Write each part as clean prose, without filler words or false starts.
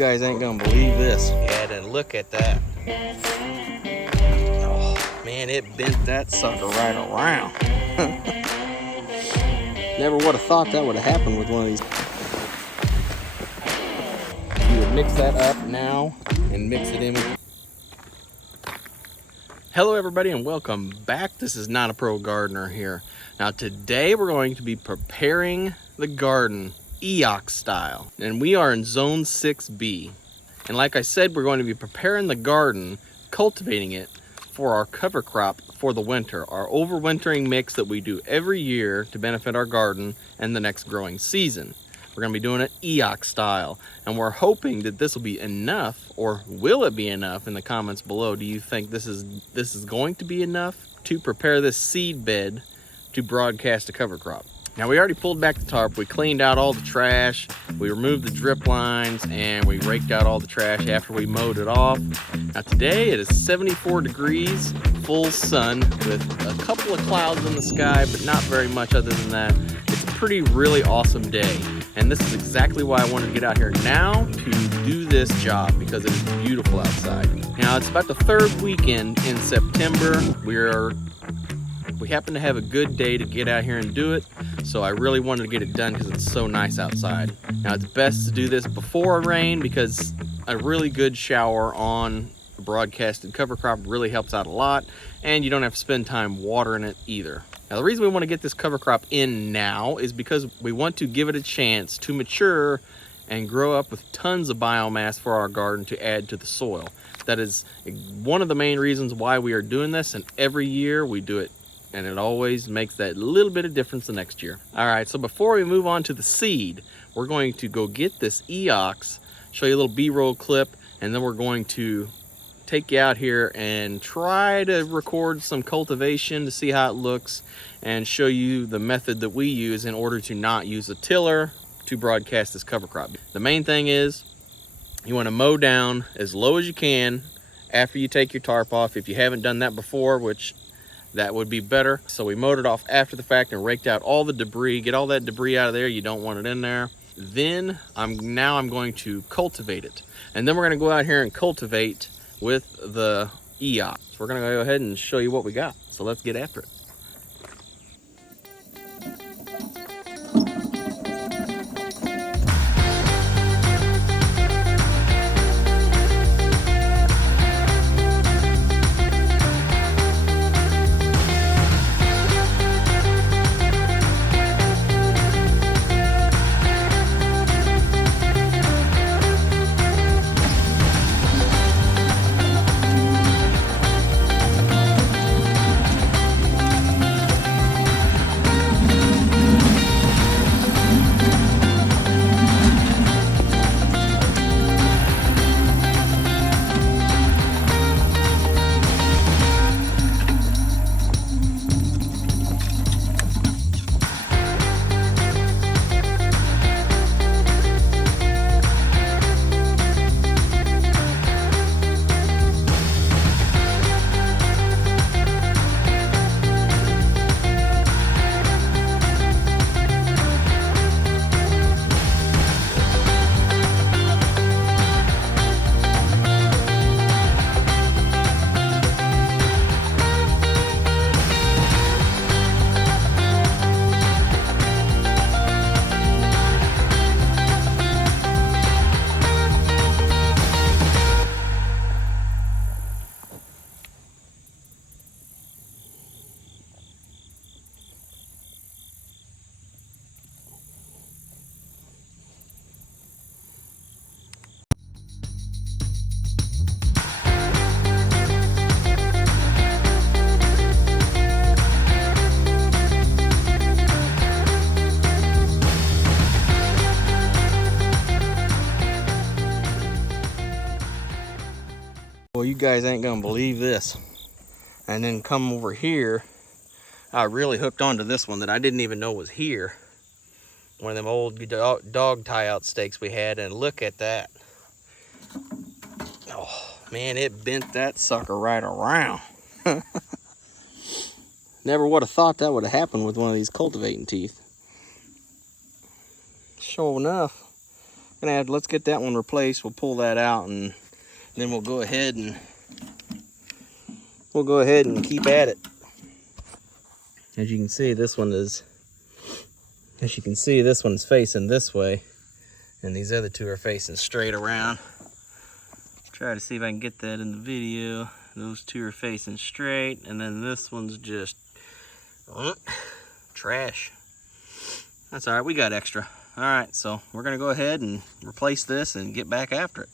guys ain't gonna believe this. Yeah, and look at that. Oh man, it bent that sucker right around. Never would have thought that would have happened with one of these. You would mix that up now and mix it in with... Hello everybody and welcome back. This is Not a Pro Gardener here. Now today we're going to be preparing the garden EOX style, and we are in zone 6B. And like I said, we're going to be preparing the garden, cultivating it for our cover crop for the winter, our overwintering mix that we do every year to benefit our garden and the next growing season. We're going to be doing it EOX style, and we're hoping that this will be enough, or will it be enough? In the comments below, do you think this is going to be enough to prepare this seed bed to broadcast a cover crop? Now we already pulled back the tarp, we cleaned out all the trash, we removed the drip lines, and we raked out all the trash after we mowed it off. Now today it is 74 degrees, full sun with a couple of clouds in the sky, but not very much other than that. It's a really awesome day. And this is exactly why I wanted to get out here now to do this job, because it is beautiful outside. Now it's about the third weekend in September. We happen to have a good day to get out here and do it, so I really wanted to get it done because it's so nice outside. Now it's best to do this before rain, because a really good shower on a broadcasted cover crop really helps out a lot, and you don't have to spend time watering it either. Now the reason we want to get this cover crop in now is because we want to give it a chance to mature and grow up with tons of biomass for our garden to add to the soil. That is one of the main reasons why we are doing this, and every year we do it, and it always makes that little bit of difference the next year. All right, so before we move on to the seed, we're going to go get this EOX, show you a little B-roll clip, and then we're going to take you out here and try to record some cultivation to see how it looks, and show you the method that we use in order to not use a tiller to broadcast this cover crop. The main thing is you want to mow down as low as you can after you take your tarp off. If you haven't done that before, which that would be better. So we mowed it off after the fact and raked out all the debris. Get all that debris out of there. You don't want it in there. Then I'm going to cultivate it, and then we're going to go out here and cultivate with the EOX. We're going to go ahead and show you what we got. So let's get after it. Well, you guys ain't gonna believe this. And then come over here, I really hooked onto this one that I didn't even know was here. One of them old dog tie-out stakes we had, and look at that. Oh man, it bent that sucker right around. Never would have thought that would have happened with one of these cultivating teeth. Sure enough, let's get that one replaced. We'll pull that out, and then we'll go ahead and keep at it. As you can see, this one's facing this way, and these other two are facing straight around. Try to see if I can get that in the video. Those two are facing straight, and then this one's just trash. That's all right, we got extra. All right, so we're gonna go ahead and replace this and get back after it.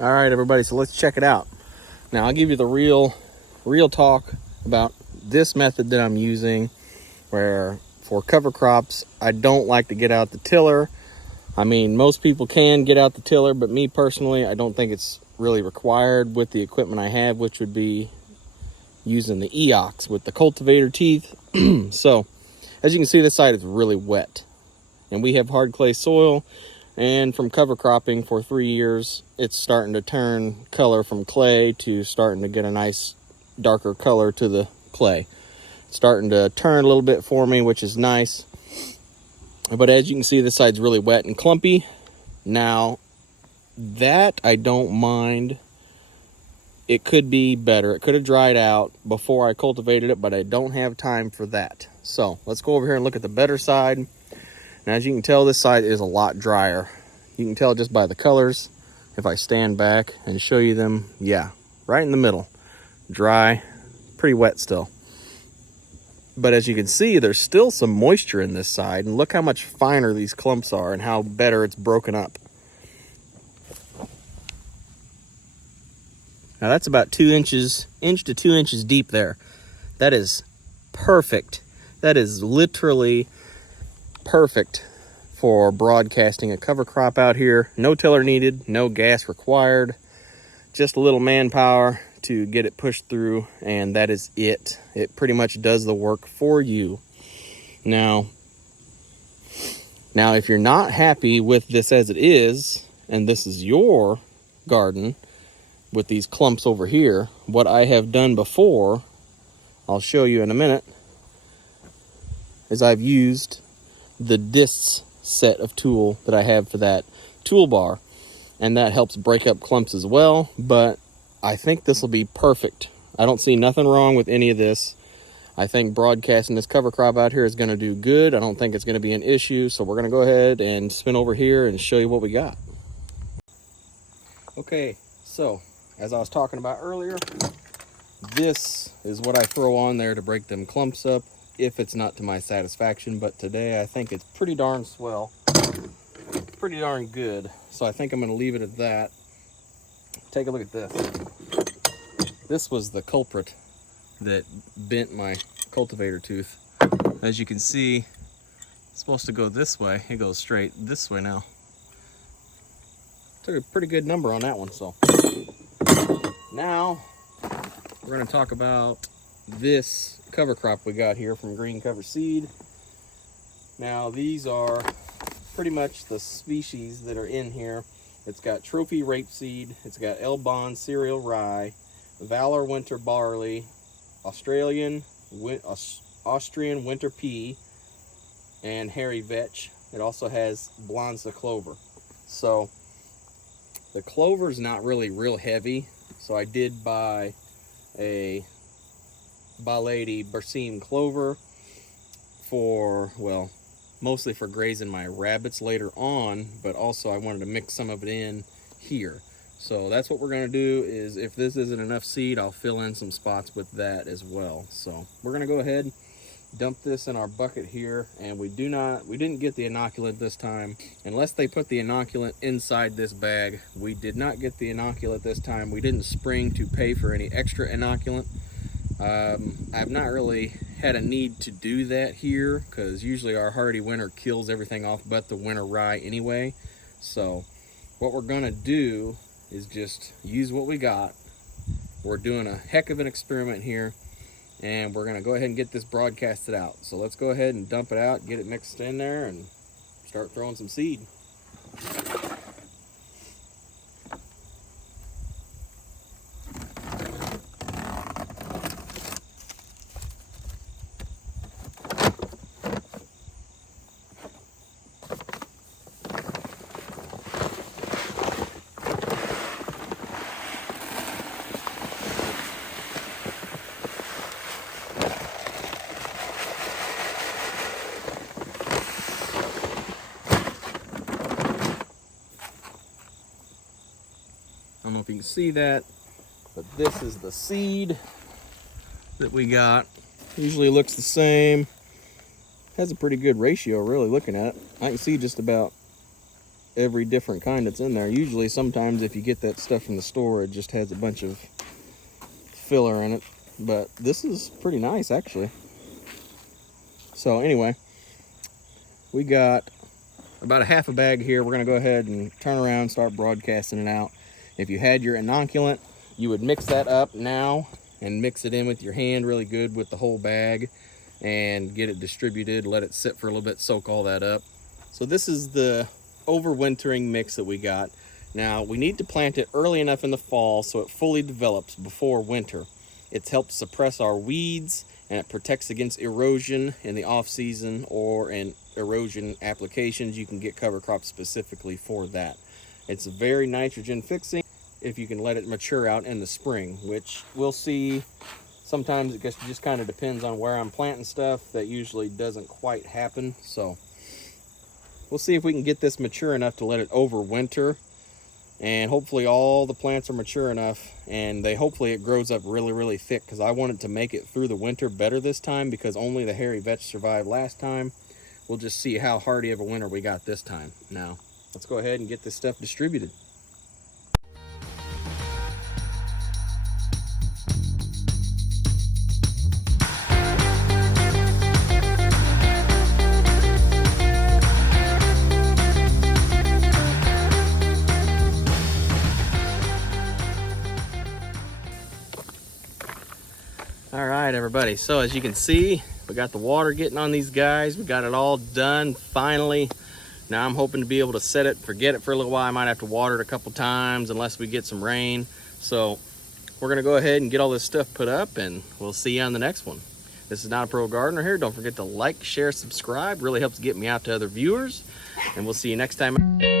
All right, everybody, so let's check it out. Now, I'll give you the real talk about this method that I'm using, where for cover crops, I don't like to get out the tiller. I mean, most people can get out the tiller, but me personally, I don't think it's really required with the equipment I have, which would be using the Eox with the cultivator teeth. So, as you can see, this side is really wet, and we have hard clay soil. And from cover cropping for 3 years, it's starting to turn color from clay to starting to get a nice darker color to the clay. It's starting to turn a little bit for me, which is nice. But as you can see, this side's really wet and clumpy. Now, that I don't mind. It could be better. It could have dried out before I cultivated it, but I don't have time for that. So let's go over here and look at the better side. And as you can tell, this side is a lot drier. You can tell just by the colors. If I stand back and show you them, yeah, right in the middle. Dry, pretty wet still. But as you can see, there's still some moisture in this side. And look how much finer these clumps are and how better it's broken up. Now that's about 2 inches, inch to 2 inches deep there. That is perfect. That is literally perfect for broadcasting a cover crop out here. No tiller needed, no gas required, just a little manpower to get it pushed through, and that is it. It pretty much does the work for you. Now if you're not happy with this as it is, and this is your garden with these clumps over here, what I have done before, I'll show you in a minute, is I've used the discs set of tool that I have for that toolbar, and that helps break up clumps as well. But I think this will be perfect. I don't see nothing wrong with any of this. I think broadcasting this cover crop out here is going to do good. I don't think it's going to be an issue, so we're going to go ahead and spin over here and show you what we got. Okay, so as I was talking about earlier, this is what I throw on there to break them clumps up if it's not to my satisfaction, but today I think it's pretty darn swell, pretty darn good. So I think I'm going to leave it at that. Take a look at this. This was the culprit that bent my cultivator tooth. As you can see, it's supposed to go this way. It goes straight this way now. Took a pretty good number on that one. So now we're going to talk about this cover crop we got here from Green Cover Seed. Now these are pretty much the species that are in here. It's got Trophy Rapeseed, it's got Elbon Cereal Rye, Valor Winter Barley, Austrian Winter Pea, and Hairy Vetch. It also has Blonza Clover. So the clover's not really real heavy, so I did buy a Balady Berseem clover for, well, mostly for grazing my rabbits later on, but also I wanted to mix some of it in here. So that's what we're going to do, is if this isn't enough seed, I'll fill in some spots with that as well. So we're going to go ahead, dump this in our bucket here, and we didn't get the inoculant this time. Unless they put the inoculant inside this bag, we did not get the inoculant this time. We didn't spring to pay for any extra inoculant. I've not really had a need to do that here because usually our hardy winter kills everything off but the winter rye anyway. So what we're gonna do is just use what we got. We're doing a heck of an experiment here, and we're gonna go ahead and get this broadcasted out. So let's go ahead and dump it out, get it mixed in there, and start throwing some seed. I don't know if you can see that, but this is the seed that we got. Usually looks the same. Has a pretty good ratio, really, looking at it. I can see just about every different kind that's in there. Usually, sometimes if you get that stuff from the store, it just has a bunch of filler in it. But this is pretty nice, actually. So anyway, we got about a half a bag here. We're gonna go ahead and turn around and start broadcasting it out. If you had your inoculant, you would mix that up now and mix it in with your hand really good with the whole bag and get it distributed, let it sit for a little bit, soak all that up. So this is the overwintering mix that we got. Now we need to plant it early enough in the fall so it fully develops before winter. It's helped suppress our weeds and it protects against erosion in the off season or in erosion applications. You can get cover crops specifically for that. It's very nitrogen fixing if you can let it mature out in the spring, which we'll see. Sometimes it just kind of depends on where I'm planting stuff. That usually doesn't quite happen. So we'll see if we can get this mature enough to let it overwinter. And hopefully all the plants are mature enough and hopefully it grows up really, really thick, because I want it to make it through the winter better this time because only the hairy vetch survived last time. We'll just see how hardy of a winter we got this time. Now, let's go ahead and get this stuff distributed. All right, everybody. So as you can see, we got the water getting on these guys. We got it all done finally. Now I'm hoping to be able to set it, forget it for a little while. I might have to water it a couple times unless we get some rain. So we're gonna go ahead and get all this stuff put up and we'll see you on the next one. This is Not a Pro Gardener here. Don't forget to like, share, subscribe. Really helps get me out to other viewers. And we'll see you next time.